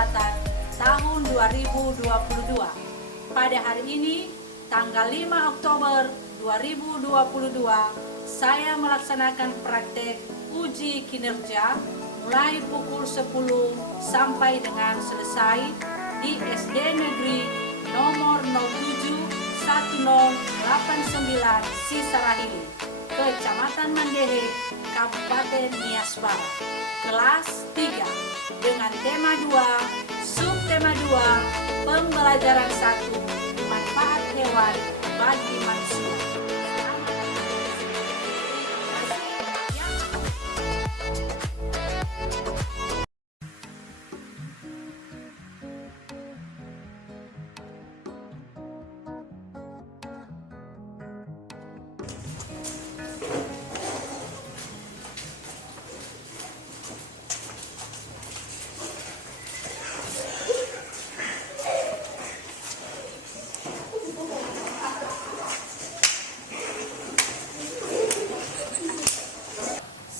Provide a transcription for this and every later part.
Kecamatan tahun 2022. Pada hari ini, tanggal 5 Oktober 2022, saya melaksanakan praktek uji kinerja mulai pukul 10 sampai dengan selesai di SD Negeri nomor 071089 Sisarahili, Kecamatan Mandehe, Kabupaten Nias Barat, kelas 3 dengan tema 2, subtema 2, pembelajaran 1, manfaat hewan bagi manusia.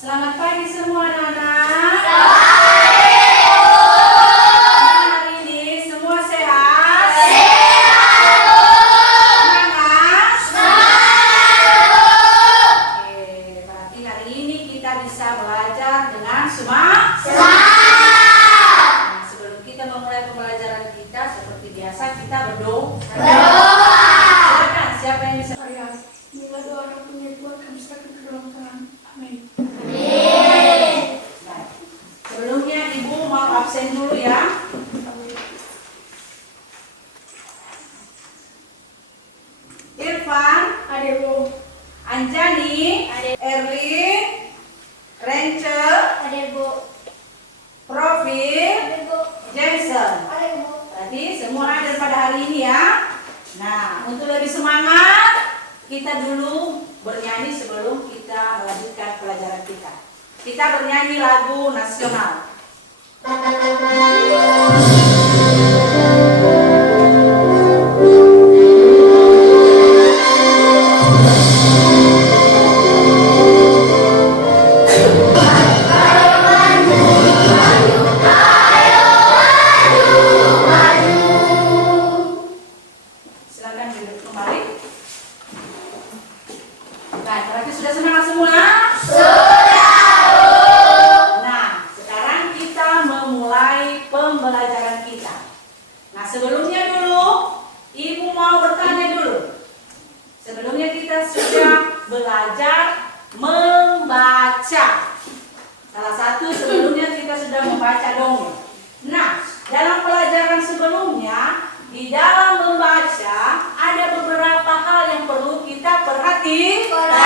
Selamat pagi semua anak-anak. Hari ini semua sehat? Semangat? Oke, berarti hari ini kita bisa belajar dengan semangat. Nah, sebelum kita memulai pembelajaran kita, seperti biasa kita berdoa. Silakan, siapa yang bisa? Bila doa orang punya Tuhan, kami serahkan ke dalam tangan. Amin. Sebelumnya Ibu mau absen dulu ya. Irfan, Adik Bu. Anjani, Erlin, Rence, Adik Bu. Profil, Adik Bu. Jason. Adik Bu. Berarti semua hadir pada hari ini ya. Nah, untuk lebih semangat, kita dulu bernyanyi sebelum kita melanjutkan pelajaran kita. Kita bernyanyi lagu nasional. Silakan duduk kembali. Nah, berarti sudah semangat semua? Nah, sekarang kita memulai pembelajaran kita. Nah, sebelumnya dulu, Ibu mau bertanya dulu. Sebelumnya kita sudah belajar membaca. Salah satu sebelumnya kita sudah membaca dongeng. Nah, dalam pelajaran sebelumnya, di dalam membaca ada beberapa hal yang perlu kita perhatikan.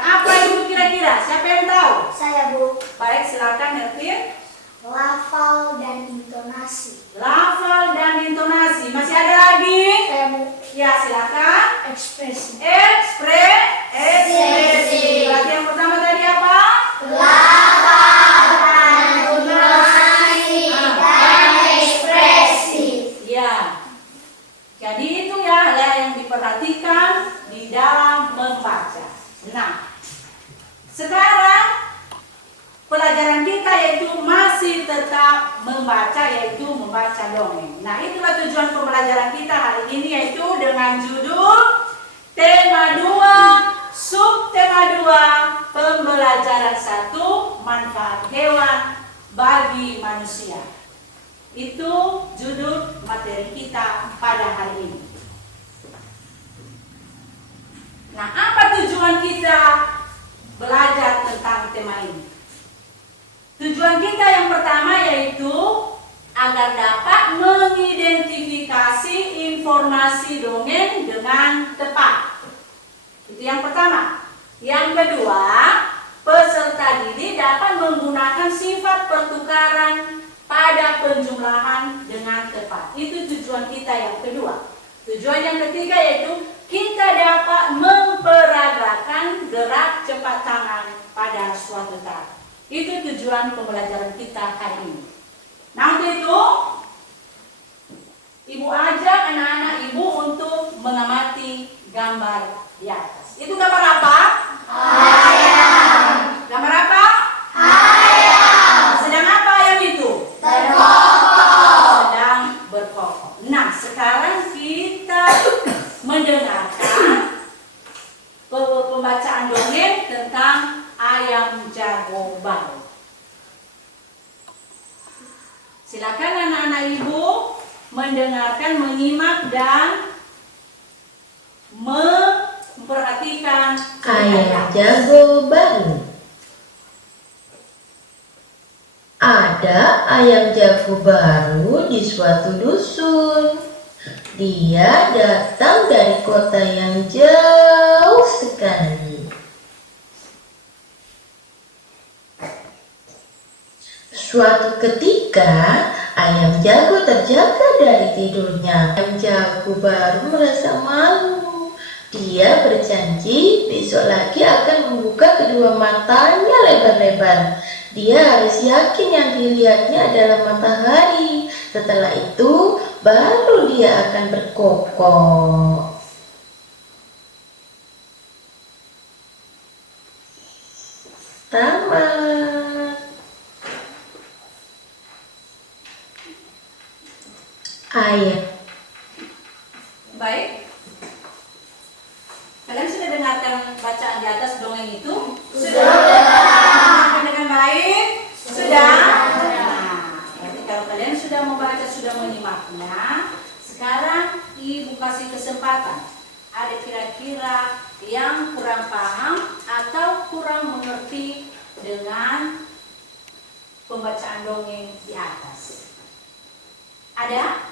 Apa itu kira-kira? Siapa yang tahu? Saya Bu. Baik, silakan Elvin. Lafal dan intonasi. Lafal dan intonasi. Masih ada lagi? Saya Bu. Ya, silakan. Ekspresi. Ekspresi. Berarti yang pertama tadi apa? Lafal dan intonasi dan ekspresi. Ya. Jadi itu ya yang diperhatikan di dalam membaca. Nah, sekarang pelajaran kita yaitu masih tetap membaca, yaitu membaca dongeng. Nah, itulah tujuan pembelajaran kita hari ini, yaitu dengan judul tema 2, subtema 2, pembelajaran 1, manfaat hewan bagi manusia. Itu judul materi kita pada hari ini. Nah, apa tujuan kita belajar tentang tema ini? Tujuan kita yang pertama yaitu agar dapat mengidentifikasi informasi dongeng dengan tepat. Itu yang pertama. Yang kedua, peserta didik dapat menggunakan sifat pertukaran pada penjumlahan dengan tepat. Itu tujuan kita yang kedua. Tujuan yang ketiga yaitu kita dapat memperagakan gerak cepat tangan pada suatu tahap. Itu tujuan pembelajaran kita hari ini. Nah, untuk itu Ibu ajak anak-anak Ibu untuk mengamati gambar di atas. Itu gambar apa? Ayam. Gambar apa? Ayam. Sedang apa ayam itu? Silakan anak-anak ibu mendengarkan, menyimak dan memperhatikan Ayam jago baru. Ada ayam jago baru di suatu dusun. Dia datang dari kota yang jauh sekali. Suatu ketika, ayam jago terjaga dari tidurnya. Ayam jago baru merasa malu. Dia berjanji besok lagi akan membuka kedua matanya lebar-lebar. Dia harus yakin yang dilihatnya adalah matahari. Setelah itu, baru dia akan berkokok. Tamat. Ayam. Baik. Kalian sudah dengarkan bacaan di atas dongeng itu? Sudah. Dengarkan dengan baik? Sudah. Nah, berarti kalau kalian sudah membaca, sudah menyimaknya, sekarang ibu kasih kesempatan. Ada kira-kira yang kurang paham atau kurang mengerti dengan pembacaan dongeng di atas? Ada?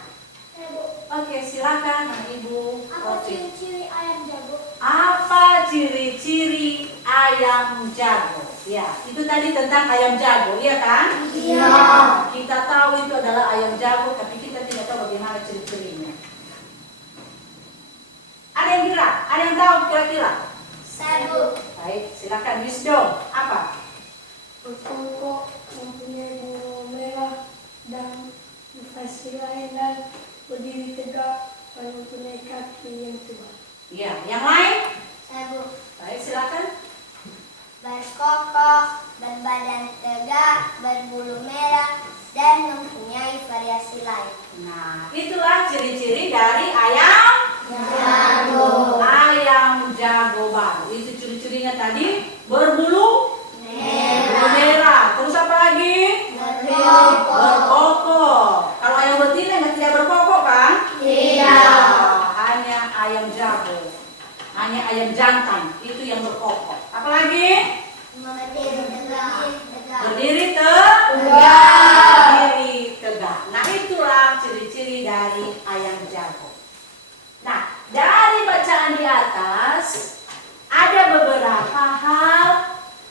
Oke, silakan Ibu. Apa ciri-ciri ayam jago? Apa ciri-ciri ayam jago? Ya, itu tadi tentang ayam jago, iya kan? Iya. Kita tahu itu adalah ayam jago, tapi kita tidak tahu bagaimana ciri-cirinya. Ada yang kira? Ada yang tahu kira-kira? Saya Bu. Baik, silakan Wisdom. Apa? Berkokok, mempunyai bulu merah dan versi lain dan berdiri tegak dan mempunyai kaki yang tebal. Iya, yang lain? Saya Bu. Baik, silakan. Berkokok, berbadan tegak, berbulu merah, dan mempunyai variasi lain. Nah, itulah ciri-ciri dari ayam Jago. ayam jago baru. Itu ciri-cirinya tadi berbulu merah. Terus apa lagi? Berkokok. Kalau ayam betina nggak tidak berkokok kan? Tidak. Hanya ayam jago, hanya ayam jantan itu yang berkokok. Apalagi? Berdiri tegak. Berdiri berdiri tegak. Nah, itulah ciri-ciri dari ayam jago. Nah, dari bacaan di atas ada beberapa hal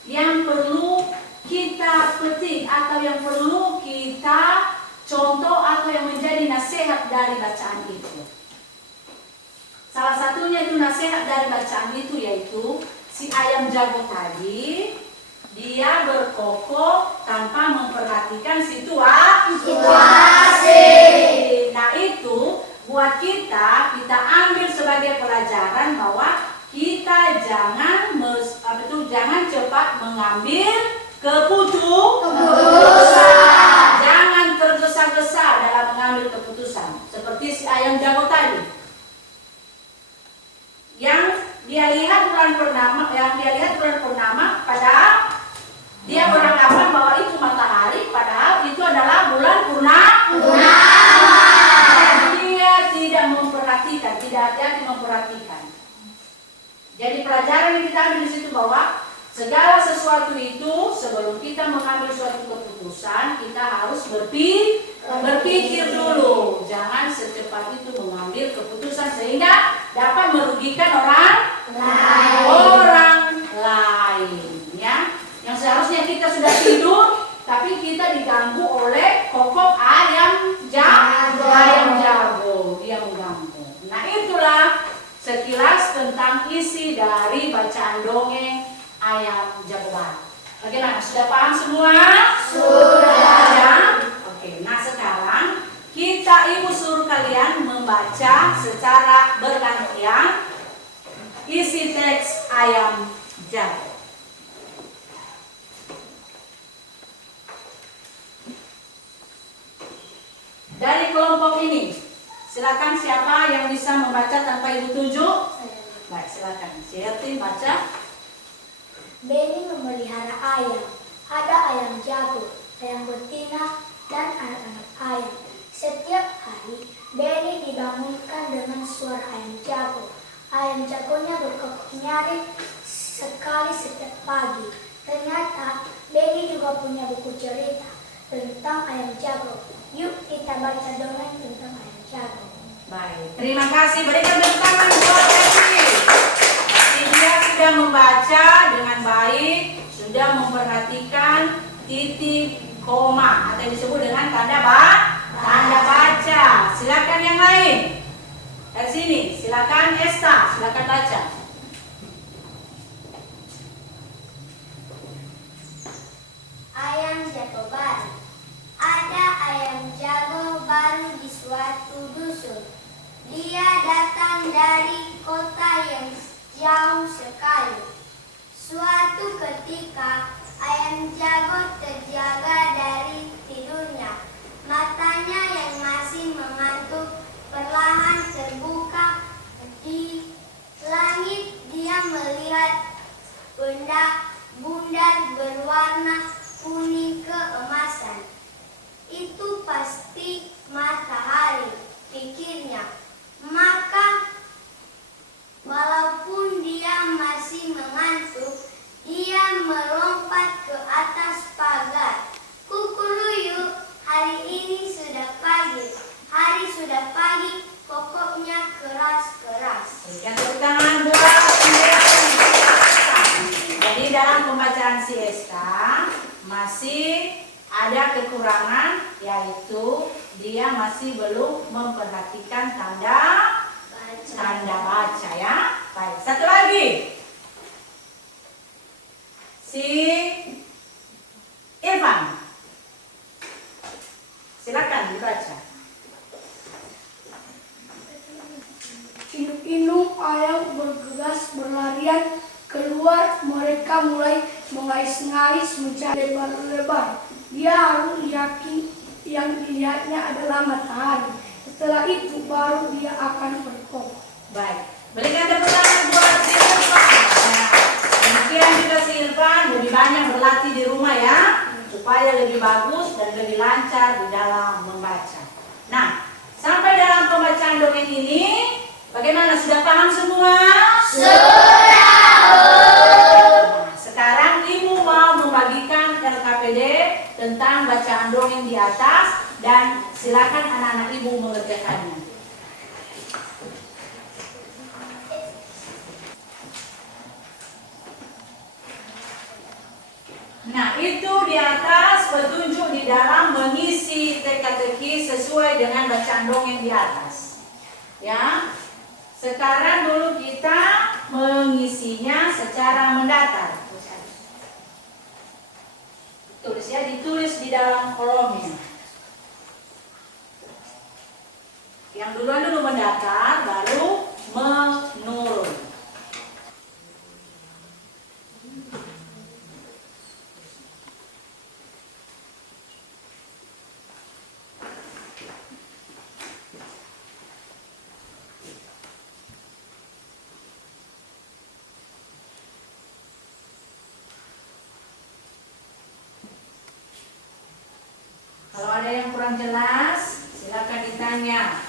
yang perlu kita petik atau yang perlu kita contoh atau yang menjadi nasihat dari bacaan itu. Salah satunya itu nasihat dari bacaan itu yaitu si ayam jago tadi dia berkokok tanpa memperhatikan situasi. Nah, itu buat kita ambil sebagai pelajaran bahwa kita jangan cepat mengambil keputusan. Jangan tergesa-gesa dalam mengambil keputusan. Seperti si ayam jago tadi. Yang dia lihat bulan purnama, padahal dia beranggapan bahwa itu matahari, padahal itu adalah bulan purnama. Dia tidak memperhatikan, tidak hati-hati memperhatikan. Jadi pelajaran yang kita ambil di situ bahwa segala sesuatu itu sebelum kita mengambil suatu keputusan kita harus berpikir dulu. Jangan secepat itu mengambil keputusan sehingga dapat merugikan orang lain. Ya, yang seharusnya kita sudah tidur tapi kita diganggu oleh kokok ayam jago. Dia mengganggu. Nah, itulah sekilas tentang isi dari bacaan dongeng ayam jago baru. Bagaimana? Sudah paham semua? Sudah. Ya? Oke, nah sekarang ibu suruh kalian membaca secara bergantian isi teks ayam jago. Dari kelompok ini, silakan siapa yang bisa membaca tanpa ibu tunjuk? Baik, silakan. Siertin baca. Benny memelihara ayam. Ada ayam jago, ayam betina, dan anak-anak ayam. Setiap hari, Benny dibangunkan dengan suara ayam jago. Ayam jagonya berkokok nyaring sekali setiap pagi. Ternyata Benny juga punya buku cerita tentang ayam jago. Yuk kita baca dongeng tentang ayam jago. Baik, terima kasih. Berikan tepuk tangan buat Esi. Pasti dia sudah membaca dengan baik, sudah memperhatikan titik koma atau disebut dengan tanda baca. Silakan yang lain. Dari sini, silakan Esta, silakan baca. Ayam jago baru. Ada ayam jago baru di suatu dusun. Dia datang dari kota yang jauh sekali. Suatu ketika, ayam jago terjaga dari tidurnya. Matanya yang masih mengantuk perlahan terbuka. Di langit dia melihat benda bundar berwarna kuning keemasan. Itu pasti matahari, pikirnya. Maka walaupun dia masih mengantuk, dia melompat ke atas pagar. Kukuruyuk, hari ini sudah pagi. Hari sudah pagi, pokoknya keras-keras. Berikan tepuk tangan buat Jadi dalam pembacaan si Esta masih ada kekurangan, yaitu dia masih belum memperhatikan tanda baca ya. Baik, satu lagi. Si Irfan. Silakan dibaca. Inu-inu ayam bergegas berlarian keluar. Mereka mulai mengais-ngais mencari lebar-lebar. Dia harus yakin yang dilihatnya adalah matahari. Setelah itu baru dia akan berkokok. Baik, berikan tepuk tangan buat si Irfan. Nah, demikian juga si Irfan lebih banyak berlatih di rumah ya, supaya lebih bagus dan lebih lancar di dalam membaca. Nah, sampai dalam pembacaan dongeng ini, bagaimana, sudah paham semua? Nah, sekarang Ibu mau membagikan LKPD tentang bacaan dongeng di atas dan silakan anak-anak Ibu mengerjakannya. Nah, itu di atas petunjuk di dalam mengisi teka-teki sesuai dengan bacaan dongeng di atas. Ya. Sekarang dulu kita mengisinya secara mendatar. Tulis ya, ditulis di dalam kolomnya. Yang duluan dulu mendatar, baru menurun. Kalau ada yang kurang jelas, silakan ditanya.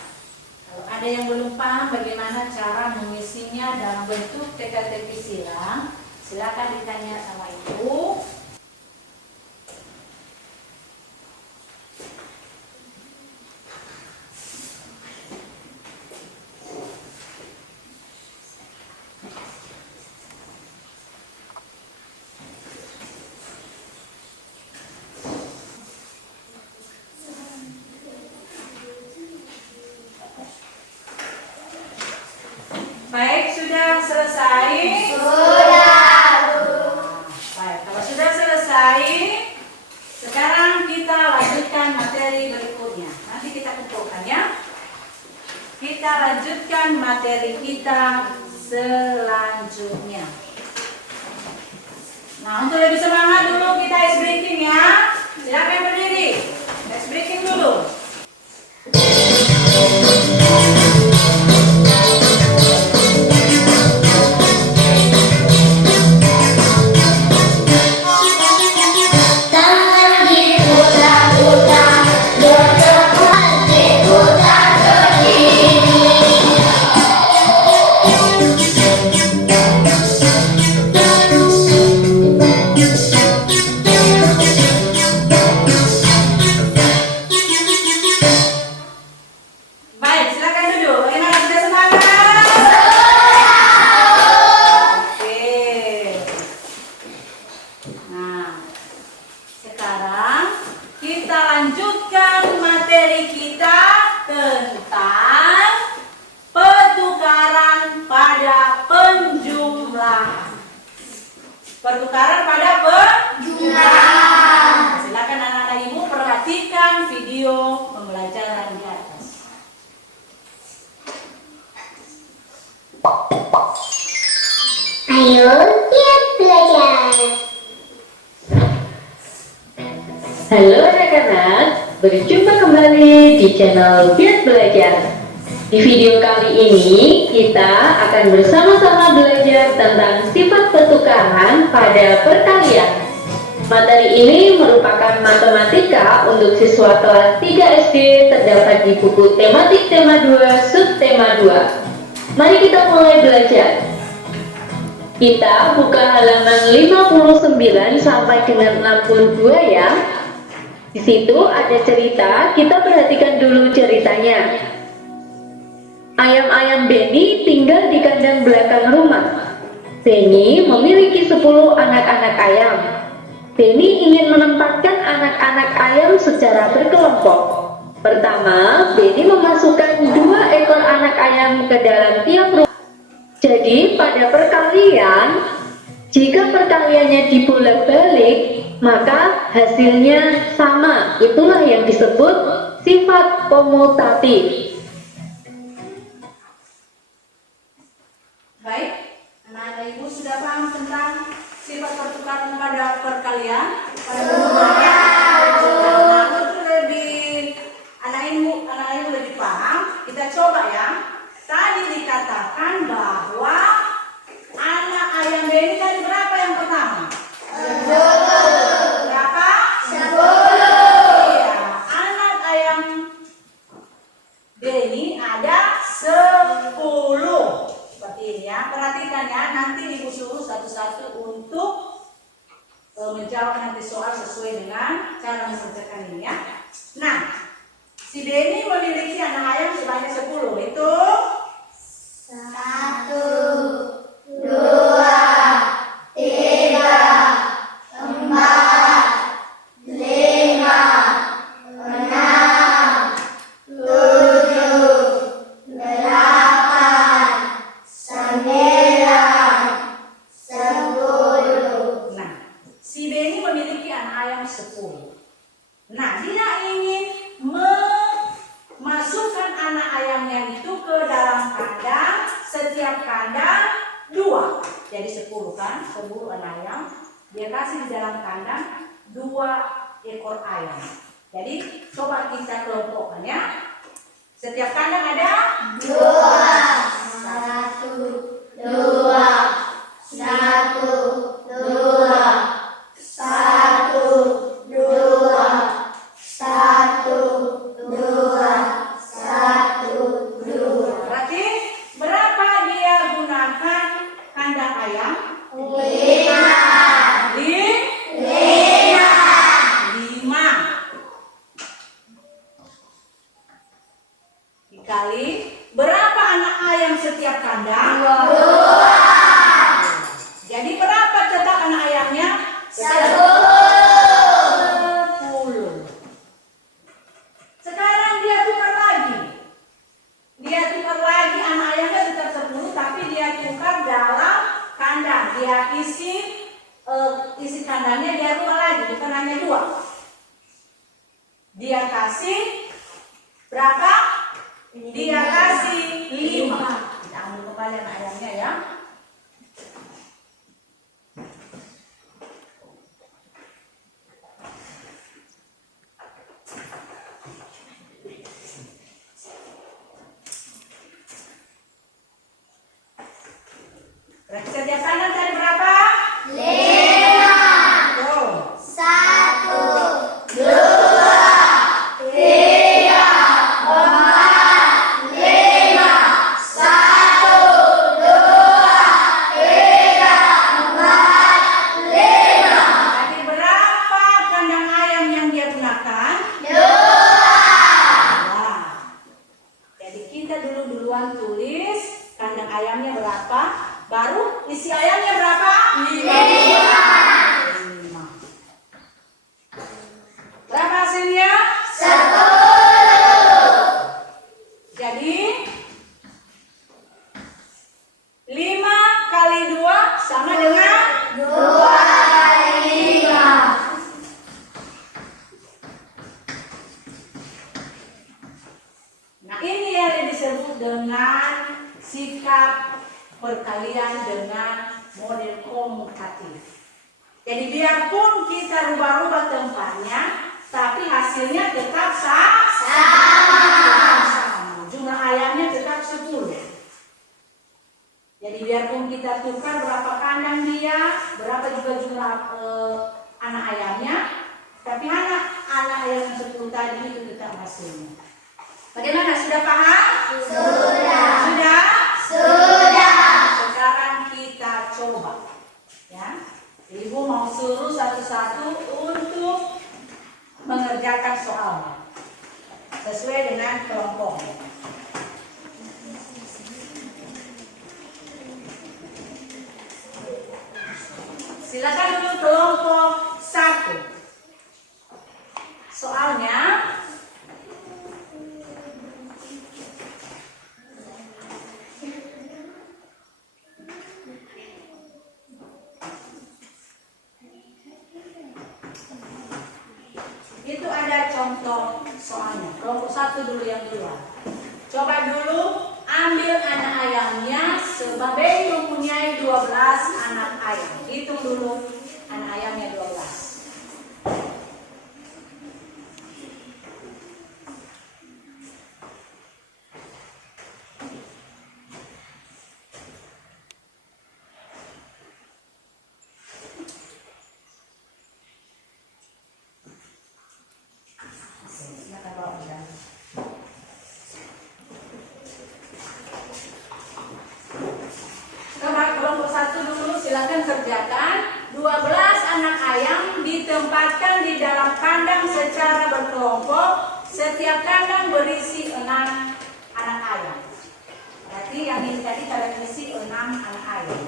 Kalau ada yang belum paham bagaimana cara mengisinya dalam bentuk teka-teki silang, silakan ditanya sama Ibu. Baik, sudah selesai? Baik, kalau sudah selesai, sekarang kita lanjutkan materi berikutnya. Nanti kita kumpulkan ya. Kita lanjutkan materi kita selanjutnya. Nah, untuk lebih semangat dulu kita ice breaking ya. Silakan berdiri. Ice breaking dulu. Tangan diputar-putar, bertepuk Ayo lihat belajar. Halo anak-anak, berjumpa kembali di channel Giat Belajar. Di video kali ini, kita akan bersama-sama belajar tentang sifat pertukaran pada perkalian. Materi ini merupakan matematika untuk siswa kelas 3 SD terdapat di buku tematik tema 2, subtema 2. Mari kita mulai belajar. Kita buka halaman 59 sampai dengan 62 ya. Di situ ada cerita, kita perhatikan dulu ceritanya. Ayam-ayam Benny tinggal di kandang belakang rumah. Benny memiliki 10 anak-anak ayam. Benny ingin menempatkan anak-anak ayam secara berkelompok. Pertama, Benny memasukkan 2 ekor anak ayam ke dalam tiap rumah. Jadi pada perkalian, jika perkaliannya dibolak-balik, maka hasilnya sama. Itulah yang disebut sifat komutatif. Baik, anak-anak ibu sudah paham tentang sifat pertukaran pada perkalian? Pada penggunaannya? Nah, untuk lebih anak ibu lebih paham, kita coba ya. Tadi dikatakan bahwa anak ayam Benny tadi berapa yang pertama? 10. Berapa? 10. Iya, anak ayam Benny ada 10. Seperti ini ya. Perhatikan ya, nanti ibu suruh satu-satu untuk menjawab nanti soal sesuai dengan cara mengerjakan ini ya. Nah, si Benny memiliki anak ayam sebanyak 10. Itu 1, 2, 3, 4, 5, 6, 7, 8, 9, 10. Nah, si Benny memiliki anak ayam 10. Nah, dia ingin memasukkan anak ayamnya itu ke dalam kandang, setiap kandang 2. Jadi 10 kan, 10 anak ayam. Dia kasih di dalam kandang 2 ekor ayam. Jadi coba kita kelompokkan ya. Setiap kandang ada 2, 1, 2, 1, 2, 1, 2, 1, 2, 1, 2. Berarti berapa dia gunakan kandang ayam? 5. 5 dikali berapa anak ayam setiap kandang? 2. Jadi berapa cetak anak ayamnya? 10. 10. Sekarang dia tukar lagi. Dia tukar lagi anak ayamnya tetap 10, tapi dia tukar dalam kandang. Dia isi kandangnya, dia tukar lagi, bukan hanya 2. Dia kasih berapa? Dia kasih 5. Kita ambil kembali anak ayamnya ya. Berarti setiap kandang tadi berapa? 5. Tuh. 1, 2, 3, 4, 5. 1, 2, 3, 4, 5. Tadi berapa kandang ayam yang dia gunakan? 2. Nah, jadi kita duluan tulis kandang ayamnya berapa, baru isi ayamnya berapa? 5. Berapa hasilnya? 10. Jadi 5 kali 2 sama dengan 2 kali 5. Nah, ini yang disebut dengan sikap perkalian dengan model komutatif. Jadi biarpun kita rubah-rubah tempatnya, tapi hasilnya tetap sama. Jumlah ayamnya tetap 10. Jadi biarpun kita tukar berapa kandang dia, berapa juga jumlah anak ayamnya, tapi anak ayam yang 10 tadi itu tetap hasilnya. Bagaimana? Sudah paham? Sudah. Sekarang kita coba. Ya. Ibu mau suruh satu-satu untuk mengerjakan soalnya sesuai dengan kelompoknya. Silakan dulu kelompok 1. Soalnya itu ada contoh soalnya. Kelompok 1 dulu yang keluar. Coba dulu ambil anak ayamnya sebagai mempunyai 12 anak ayam. Hitung dulu anak ayamnya 12. Silakan kerjakan. 12 anak ayam ditempatkan di dalam kandang secara berkelompok. Setiap kandang berisi 6 anak ayam. Berarti yang ini tadi berisi 6 anak ayam.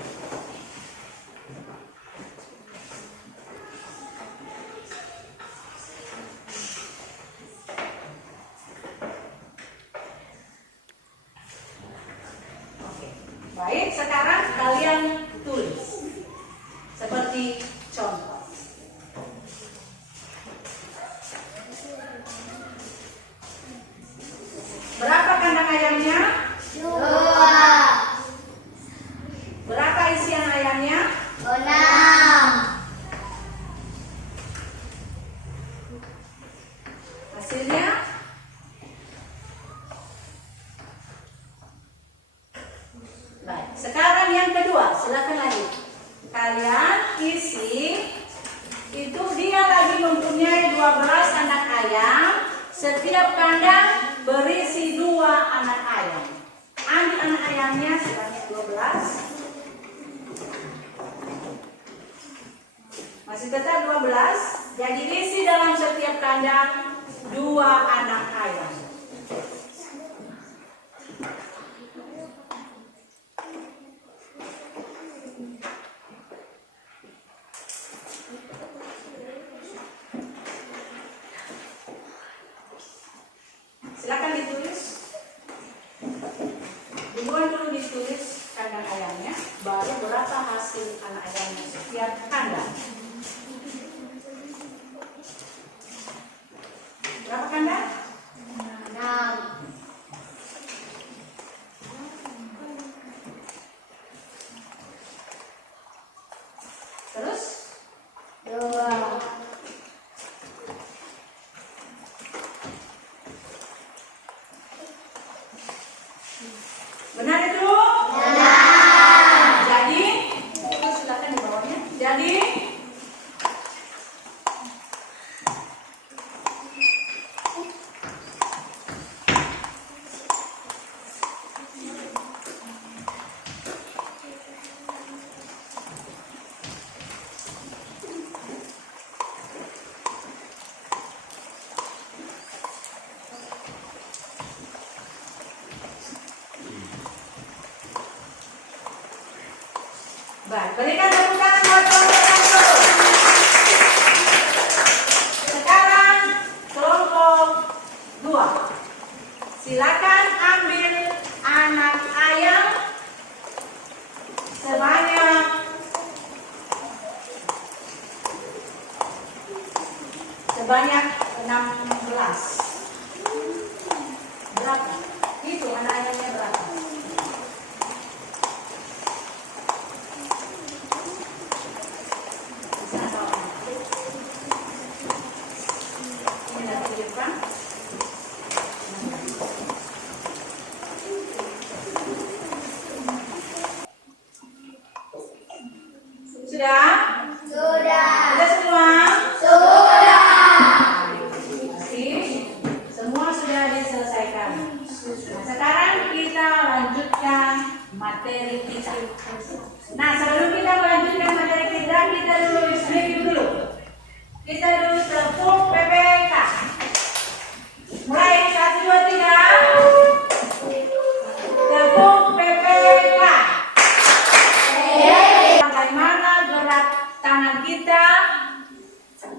Oke. Baik, sekarang kalian tulis seperti contoh. Berapa kandang ayamnya? 2. Berapa isian ayamnya? 6. Hasilnya? Baik, sekarang yang kedua, silakan lagi. Kalian isi itu dia lagi mempunyai 12 anak ayam. Setiap kandang berisi 2 anak ayam. Ambil anak ayamnya sebanyak 12. Masih tetap 12. Jadi isi dalam setiap kandang 2 anak ayam. Silakan ditulis. Duluan dulu ditulis kandang ayamnya, baru berapa hasil anak ayamnya setiap kandang. Berapa kandang? 6. Terus 2. benar itu? Benar. Jadi, itu silakan di bawahnya. Jadi, baik, berikan tepuk tangan buat kelompok 1. Sekarang kelompok 2. Silakan ambil anak ayam sebanyak 16. Berapa? Itu anak ayamnya berapa? sekali. Nah, sekarang kita lanjutkan materi kita. Nah, sebelum kita melanjutkan materi kita dulu review dulu. Kita dulu tepuk PPK. Mulai 1, 2, 3. Tepuk PPK. Bagaimana gerak tangan kita?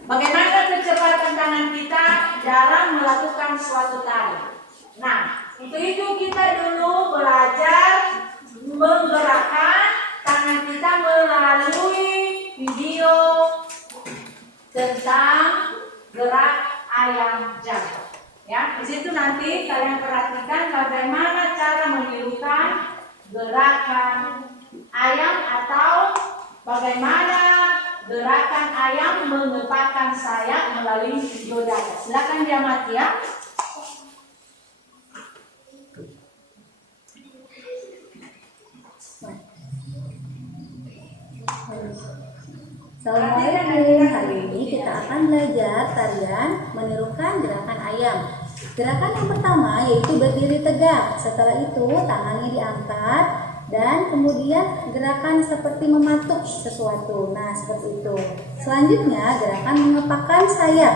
Bagaimana kecepatan tangan kita dalam melakukan suatu tari? Nah, untuk itu kita dulu belajar menggerakkan tangan kita melalui video tentang gerak ayam jago. Ya, di situ nanti kalian perhatikan bagaimana cara menirukan gerakan ayam atau bagaimana gerakan ayam mengepakkan sayap melalui video dada. Silakan diamati ya. Assalamualaikum, hari ini kita akan belajar tarian menirukan gerakan ayam. Gerakan yang pertama yaitu berdiri tegak. Setelah itu tangannya diangkat dan kemudian gerakan seperti mematuk sesuatu. Nah, seperti itu. Selanjutnya gerakan mengepakkan sayap.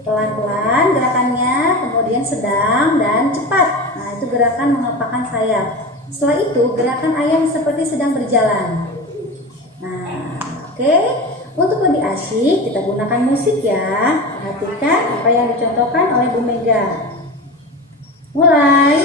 Pelan-pelan gerakannya, kemudian sedang dan cepat. Nah, itu gerakan mengepakkan sayap. Setelah itu gerakan ayam seperti sedang berjalan. Nah, oke. Untuk lebih asyik kita gunakan musik ya. Perhatikan apa yang dicontohkan oleh Bu Mega. Mulai.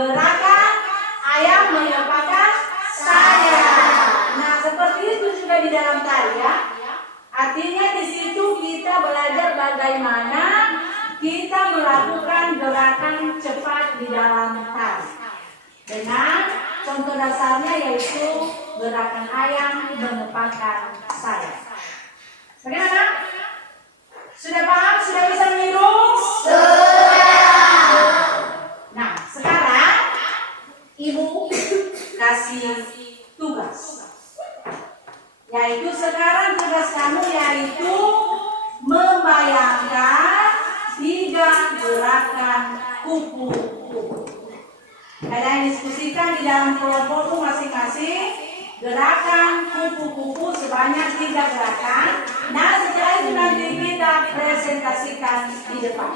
gerakan ayam mengepakkan sayap. Nah, seperti itu juga di dalam tarian. Artinya di situ kita belajar bagaimana kita melakukan gerakan cepat di dalam tari. Dengan contoh dasarnya yaitu gerakan ayam mengepakkan sayap. Bagaimana? Sudah paham? Sudah bisa meniru? Sudah. Nah, sekarang Ibu kasih tugas. Yaitu sekarang tugas kamu yaitu membayangkan 3 gerakan kupu-kupu. Kalian diskusikan di dalam kelompokmu masing-masing gerakan kupu-kupu sebanyak 3 gerakan. Nah, setelah itu nanti kita presentasikan di depan.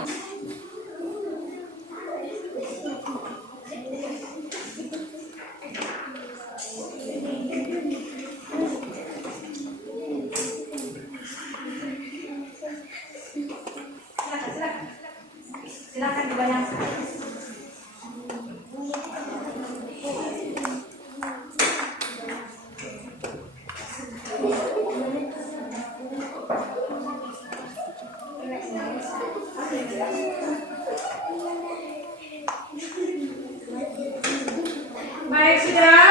Silakan dibayangkan. Baik, sudah?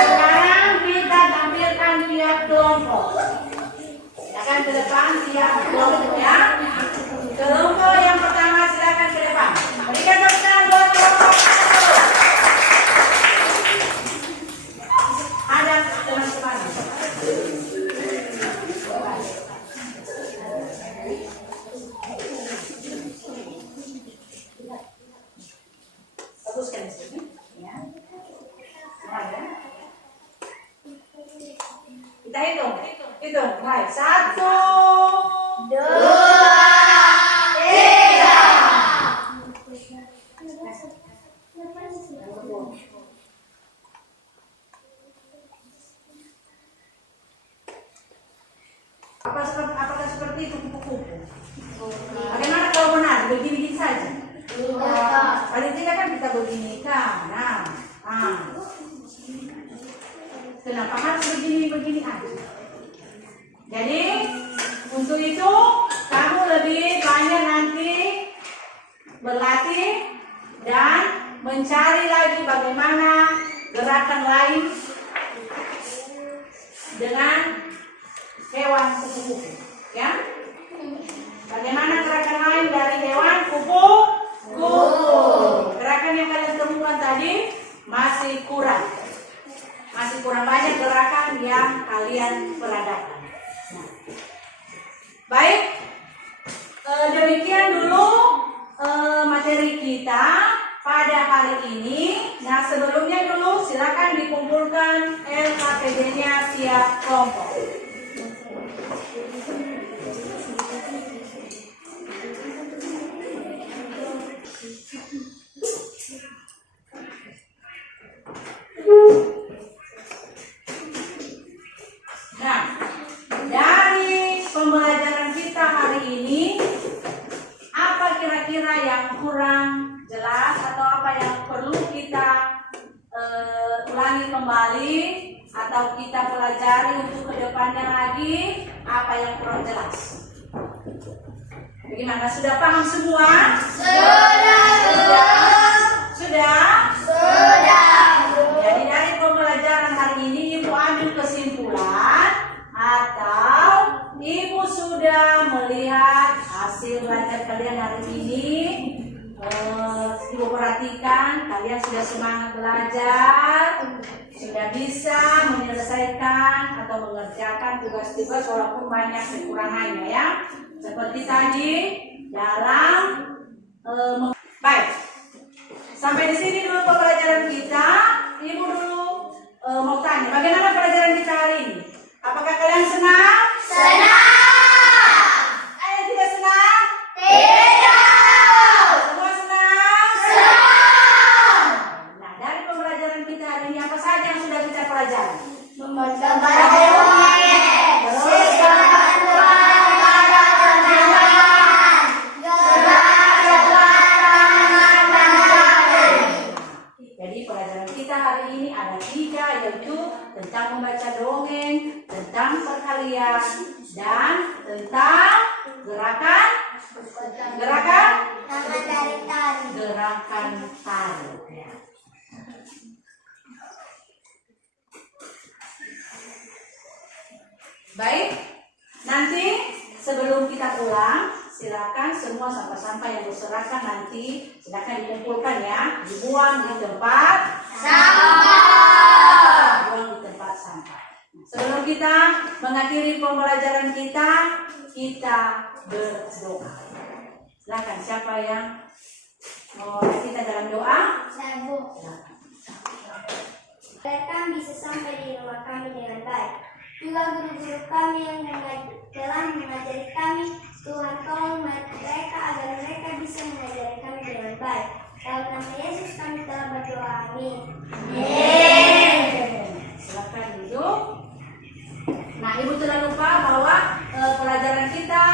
Sekarang kita tampilkan tiap kelompok. Silakan ke depan tiap kelompok ya. Kelompok yang pertama silakan ke depan. Berikan tepuk tangan buat kelompok 1. Ada teman-teman. Baguskan di sini, ya. Ada. Kita hitung. Baik, 1, 2, 3. Apakah seperti itu kupu-kupu? Bagaimana kalau benar? Begini-gini saja. Paling tidak kan kita begini kan. Nah. Kenapa harus begini aja? Jadi untuk itu kamu lebih banyak nanti berlatih dan mencari lagi bagaimana gerakan lain dengan hewan kupu-kupu, ya? Bagaimana gerakan lain dari hewan kupu-kupu? Gerakan yang kalian temukan tadi masih kurang banyak gerakan yang kalian peradakan. Nah. Baik, demikian dulu materi kita pada hari ini. Nah, sebelumnya dulu silakan dikumpulkan LKPD-nya tiap kelompok. Nah, dari pembelajaran kita hari ini, apa kira-kira yang kurang jelas atau apa yang perlu kita ulangi kembali atau kita pelajari untuk kedepannya lagi, apa yang kurang jelas? Bagaimana? Sudah paham semua? Sudah? Jadi dari pembelajaran hari ini Ibu ambil kesimpulan atau Ibu sudah melihat hasil belajar kalian hari ini. Ibu perhatikan kalian sudah semangat belajar, sudah bisa menyelesaikan atau mengerjakan tugas-tugas walaupun banyak kekurangannya, ya. Seperti tadi dalam baik. Sampai di sini dulu pembelajaran kita. Ibu dulu mau tanya, bagaimana pelajaran kita hari ini? Apakah kalian senang? Ada tidak senang? Semua senang? Nah, dari pembelajaran kita hari ini apa saja yang sudah kita pelajari? Jadi pelajaran kita hari ini ada 3, yaitu tentang membaca dongeng, tentang perkalian, dan tentang gerakan tarik. Ya. Baik, nanti sebelum kita pulang, silakan semua sampah-sampah yang berserakan nanti silakan dikumpulkan, ya, dibuang di tempat sampah. Sebelum kita mengakhiri pembelajaran kita berdoa. Silakan, siapa yang mau kita dalam doa? Agar kami bisa sampai di rumah kami dengan baik. Juga guru-guru kami yang telah mengajari kami, Tuhan tolong mereka agar mereka bisa mengajari kami dengan baik. Dalam nama Yesus kami telah berdoa. Amin. Silakan duduk. Nah, Ibu telah lupa bahwa pelajaran kita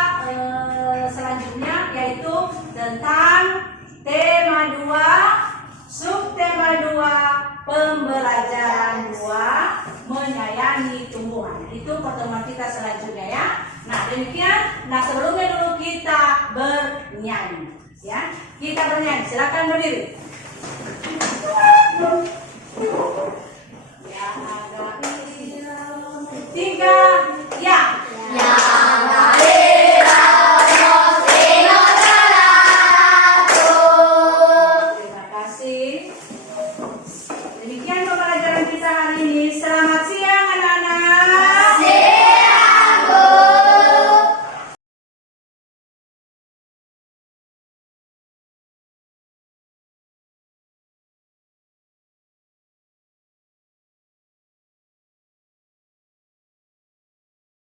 selanjutnya yaitu tentang tema 2, subtema 2, pembelajaran 2, menyayangi tumbuhan. Itu pertemuan kita selanjutnya, ya. Nah, demikian. Nah, sebelumnya dulu kita bernyanyi, ya. Kita bernyanyi. Silakan berdiri. Ya, 3, ya.